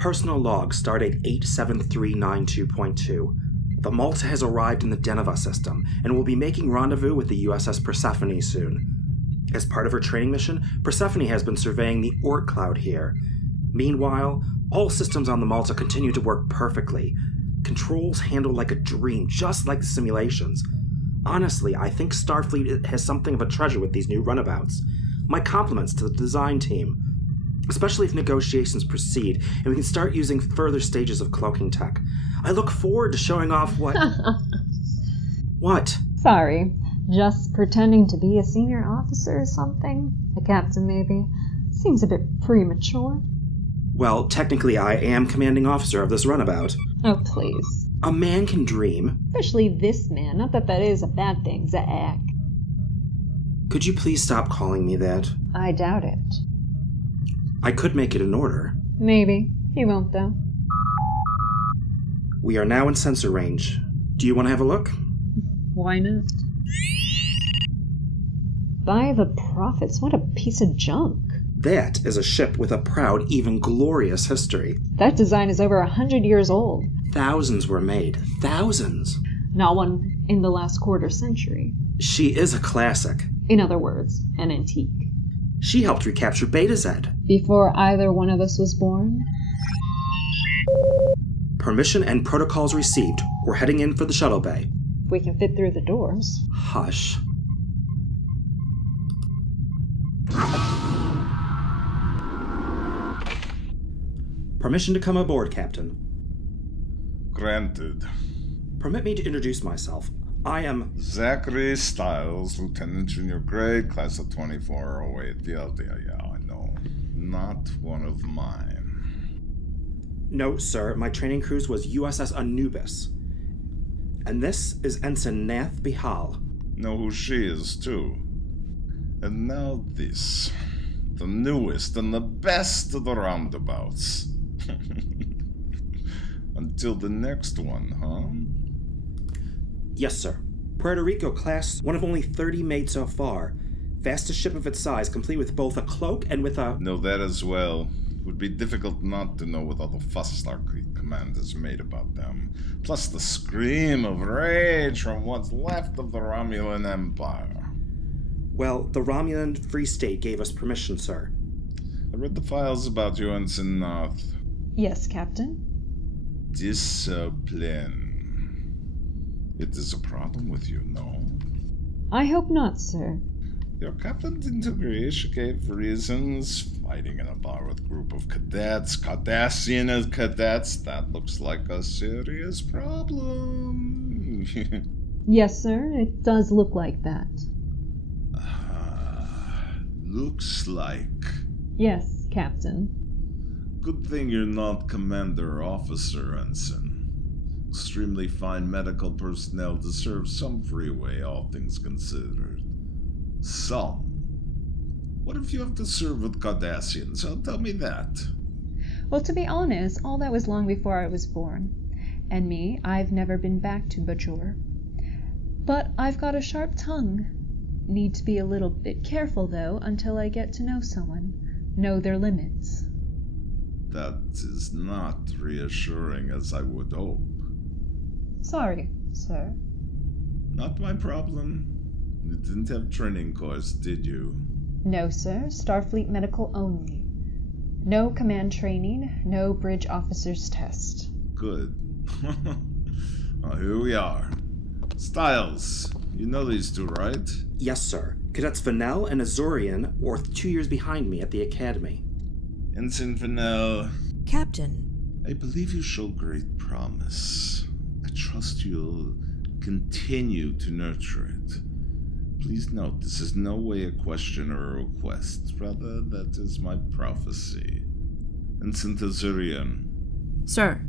Personal log, stardate 87392.2. The Malta has arrived in the Deneva system and will be making rendezvous with the USS Persephone soon. As part of her training mission, Persephone has been surveying the Oort cloud here. Meanwhile, all systems on the Malta continue to work perfectly. Controls handle like a dream, just like the simulations. Honestly, I think Starfleet has something of a treasure with these new runabouts. My compliments to the design team. Especially if negotiations proceed and we can start using further stages of cloaking tech. I look forward to showing off what... What? Sorry. Just pretending to be a senior officer or something? A captain, maybe? Seems a bit premature. Well, technically I am commanding officer of this runabout. Oh, please. A man can dream. Especially this man. Not that that is a bad thing, Zack. Could you please stop calling me that? I doubt it. I could make it in order. Maybe. He won't, though. We are now in sensor range. Do you want to have a look? Why not? By the prophets, what a piece of junk. That is a ship with a proud, even glorious history. That design is over 100 years old. Thousands were made. Thousands. Not one in the last quarter century. She is a classic. In other words, an antique. She helped recapture Beta Z. Before either one of us was born? Permission and protocols received. We're heading in for the shuttle bay. We can fit through the doors. Hush. Permission to come aboard, Captain. Granted. Permit me to introduce myself. I am... Zachary Stiles, Lieutenant Junior Grade, Class of 2408. Yeah, I know. Not one of mine. No, sir. My training cruise was USS Anubis. And this is Ensign Nath Bihal. Know who she is, too. And now this. The newest and the best of the roundabouts. Until the next one, huh? Yes, sir. Puerto Rico class, one of only 30 made so far. Fastest ship of its size, complete with both a cloak and with a... Know that as well. It would be difficult not to know with all the fuss Starfleet Command has made about them. Plus the scream of rage from what's left of the Romulan Empire. Well, the Romulan Free State gave us permission, sir. I read the files about you, Ensign Nath. Yes, Captain. Discipline. It is a problem with you, no? I hope not, sir. Your captain didn't agree. She gave reasons. Fighting in a bar with a group of cadets. Cardassian cadets. That looks like a serious problem. Yes, sir. It does look like that. Looks like. Yes, Captain. Good thing you're not Commander Officer, Ensign. Extremely fine medical personnel deserve some freeway, all things considered. Some. What if you have to serve with Cardassians? So tell me that. Well, to be honest, all that was long before I was born. And me, I've never been back to Bajor. But I've got a sharp tongue. Need to be a little bit careful, though, until I get to know someone. Know their limits. That is not reassuring as I would hope. Sorry, sir. Not my problem. You didn't have training course, did you? No, sir. Starfleet medical only. No command training, no bridge officer's test. Good. Well, here we are. Stiles, you know these two, right? Yes, sir. Cadets Vanel and Azorian were 2 years behind me at the academy. Ensign Vanel. Captain. I believe you show great promise. I trust you'll continue to nurture it. Please note, this is no way a question or a request. Rather, that is my prophecy. Ensign Azorian. Sir.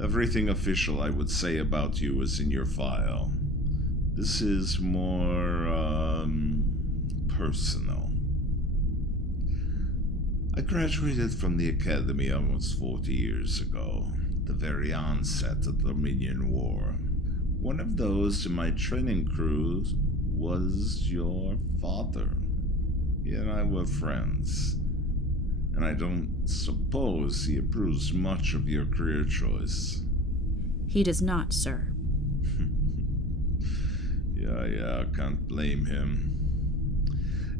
Everything official I would say about you is in your file. This is more, personal. I graduated from the academy almost 40 years ago, the very onset of the Dominion War. One of those in my training crew was your father. He and I were friends. and I don't suppose he approves much of your career choice. He does not, sir. Yeah, can't blame him.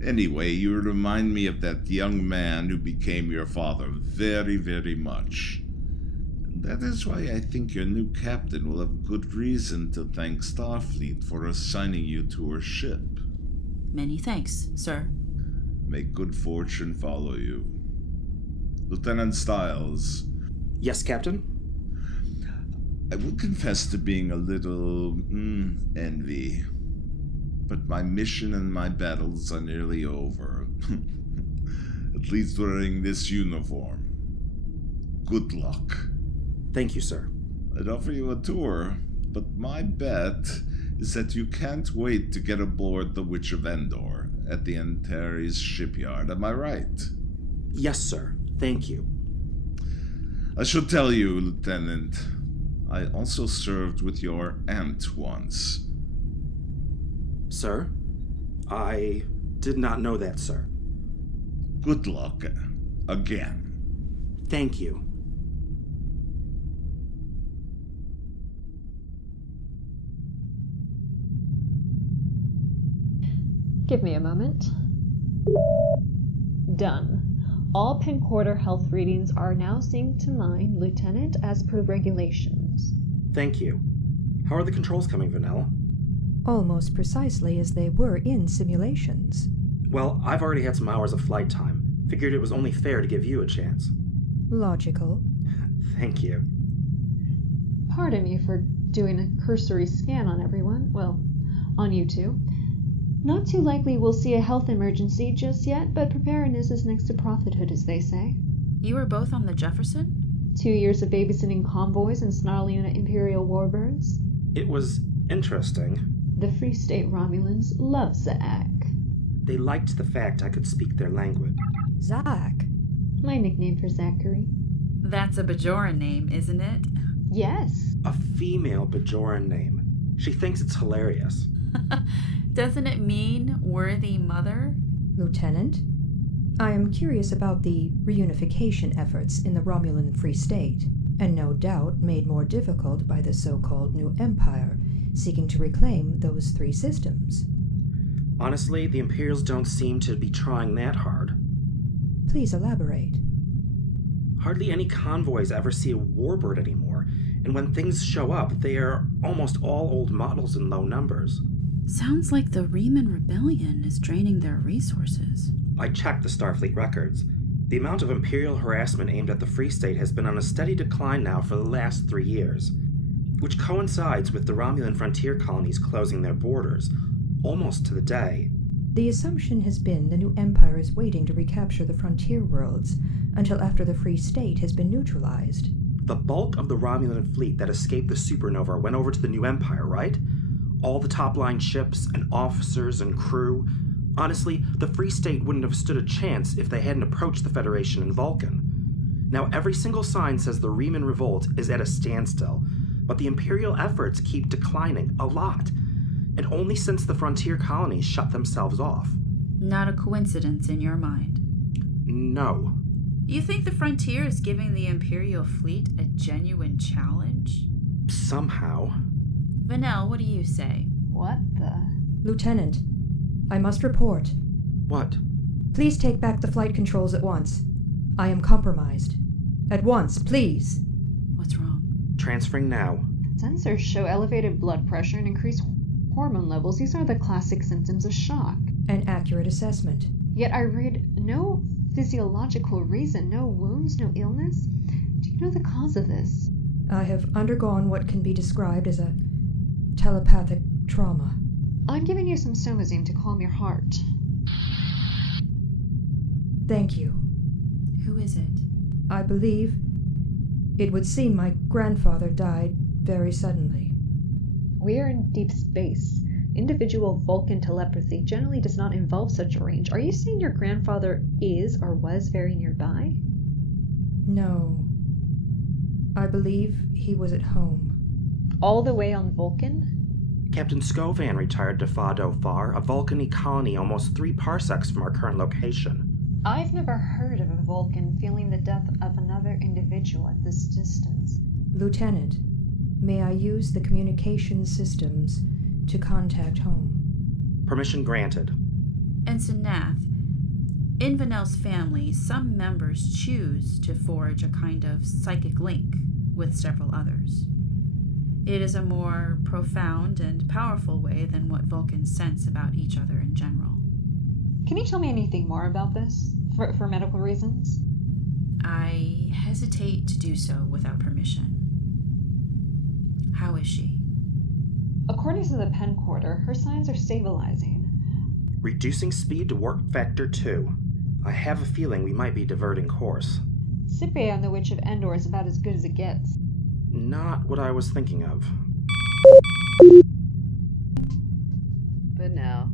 Anyway, you remind me of that young man who became your father very, very much. And that is why I think your new captain will have good reason to thank Starfleet for assigning you to her ship. Many thanks, sir. May good fortune follow you. Lieutenant Stiles. Yes, Captain? I will confess to being a little envy. But my mission and my battles are nearly over. At least wearing this uniform. Good luck. Thank you, sir. I'd offer you a tour, but my bet is that you can't wait to get aboard the Witch of Endor at the Antares shipyard. Am I right? Yes, sir. Thank you. I should tell you, Lieutenant, I also served with your aunt once. Sir? I did not know that, sir. Good luck again. Thank you. Give me a moment. Done. All Penquarter health readings are now synced to mine, Lieutenant, as per regulations. Thank you. How are the controls coming, Vanilla? Almost precisely as they were in simulations. Well, I've already had some hours of flight time. Figured it was only fair to give you a chance. Logical. Thank you. Pardon me for doing a cursory scan on everyone. Well, on you two. Not too likely we'll see a health emergency just yet, but preparedness is next to prophethood, as they say. You were both on the Jefferson? 2 years of babysitting convoys and snarling at Imperial warbirds. It was interesting. The Free State Romulans love Zaak. They liked the fact I could speak their language. Zach. My nickname for Zachary. That's a Bajoran name, isn't it? Yes. A female Bajoran name. She thinks it's hilarious. Doesn't it mean worthy mother? Lieutenant, I am curious about the reunification efforts in the Romulan Free State, and no doubt made more difficult by the so-called New Empire seeking to reclaim those 3 systems. Honestly, the Imperials don't seem to be trying that hard. Please elaborate. Hardly any convoys ever see a warbird anymore, and when things show up, they are almost all old models in low numbers. Sounds like the Riemann Rebellion is draining their resources. I checked the Starfleet records. The amount of Imperial harassment aimed at the Free State has been on a steady decline now for the last 3 years, which coincides with the Romulan frontier colonies closing their borders, almost to the day. The assumption has been the New Empire is waiting to recapture the frontier worlds until after the Free State has been neutralized. The bulk of the Romulan fleet that escaped the supernova went over to the New Empire, right? All the top-line ships and officers and crew. Honestly, the Free State wouldn't have stood a chance if they hadn't approached the Federation in Vulcan. Now, every single sign says the Riemann Revolt is at a standstill, but the Imperial efforts keep declining a lot, and only since the frontier colonies shut themselves off. Not a coincidence in your mind. No. You think the frontier is giving the Imperial fleet a genuine challenge? Somehow. Vanell, what do you say? What the? Lieutenant, I must report. What? Please take back the flight controls at once. I am compromised. At once, please. What's wrong? Transferring now. Sensors show elevated blood pressure and increased hormone levels. These are the classic symptoms of shock. An accurate assessment. Yet I read no physiological reason, no wounds, no illness. Do you know the cause of this? I have undergone what can be described as a telepathic trauma. I'm giving you some Somazine to calm your heart. Thank you. Who is it? I believe it would seem my grandfather died very suddenly. We are in deep space. Individual Vulcan telepathy generally does not involve such a range. Are you saying your grandfather is or was very nearby? No. I believe he was at home. All the way on Vulcan? Captain Scovan retired to Fado Far, a Vulcan colony almost 3 parsecs from our current location. I've never heard of a Vulcan feeling the death of another individual at this distance. Lieutenant, may I use the communication systems to contact home? Permission granted. Ensign Nath, in Vanel's family, some members choose to forge a kind of psychic link with several others. It is a more profound and powerful way than what Vulcans sense about each other in general. Can you tell me anything more about this? For medical reasons? I hesitate to do so without permission. How is she? According to the pen quarter, her signs are stabilizing. Reducing speed to warp factor 2. I have a feeling we might be diverting course. Sippe on the Witch of Endor is about as good as it gets. Not what I was thinking of. Vanel,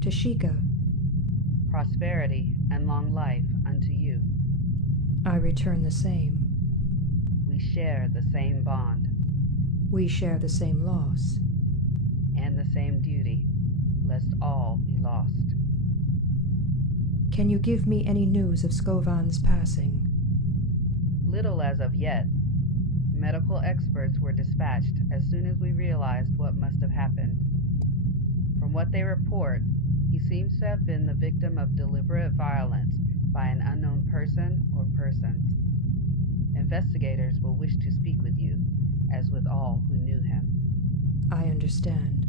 Tashika, prosperity and long life unto you. I return the same. We share the same bond We share the same loss. and the same duty, lest all be lost. Can you give me any news of Skovan's passing? Little as of yet. Medical experts were dispatched as soon as we realized what must have happened. From what they report, he seems to have been the victim of deliberate violence by an unknown person or persons. Investigators will wish to speak with you, as with all who knew him. I understand.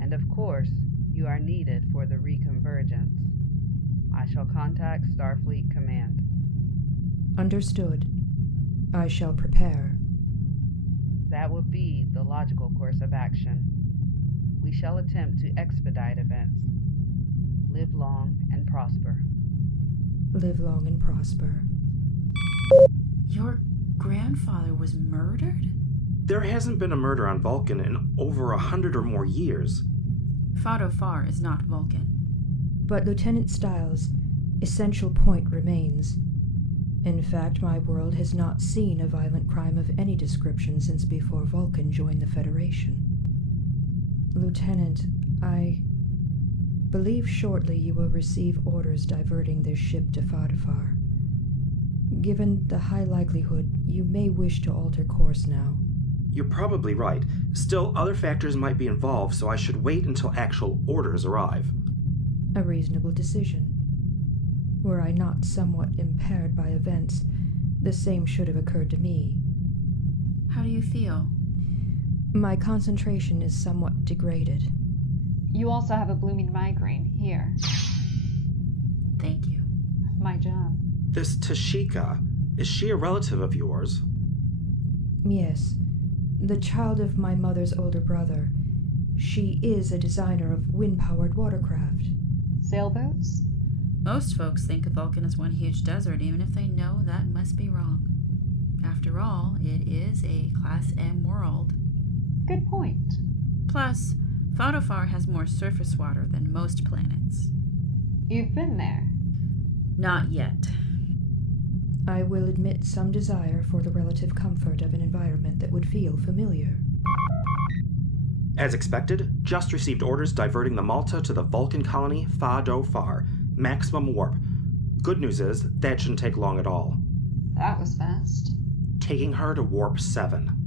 And of course, you are needed for the reconvergence. I shall contact Starfleet Command. Understood. I shall prepare. That would be the logical course of action. We shall attempt to expedite events. Live long and prosper. Live long and prosper. Your grandfather was murdered? There hasn't been a murder on Vulcan in over 100 or more years. Fado Far is not Vulcan. But Lieutenant Stiles' essential point remains. In fact, my world has not seen a violent crime of any description since before Vulcan joined the Federation. Lieutenant, I believe shortly you will receive orders diverting this ship to Fado Far. Given the high likelihood, you may wish to alter course now. You're probably right. Still, other factors might be involved, so I should wait until actual orders arrive. A reasonable decision. Were I not somewhat impaired by events, the same should have occurred to me. How do you feel? My concentration is somewhat degraded. You also have a blooming migraine here. Thank you. My job. This Tashika, is she a relative of yours? Yes, the child of my mother's older brother. She is a designer of wind-powered watercraft. Sailboats? Most folks think of Vulcan as one huge desert, even if they know that must be wrong. After all, it is a Class M world. Good point. Plus, Fado Far has more surface water than most planets. You've been there. Not yet. I will admit some desire for the relative comfort of an environment that would feel familiar. As expected, just received orders diverting the Malta to the Vulcan colony Fado Far. Maximum warp. Good news is, that shouldn't take long at all. That was fast. Taking her to warp 7.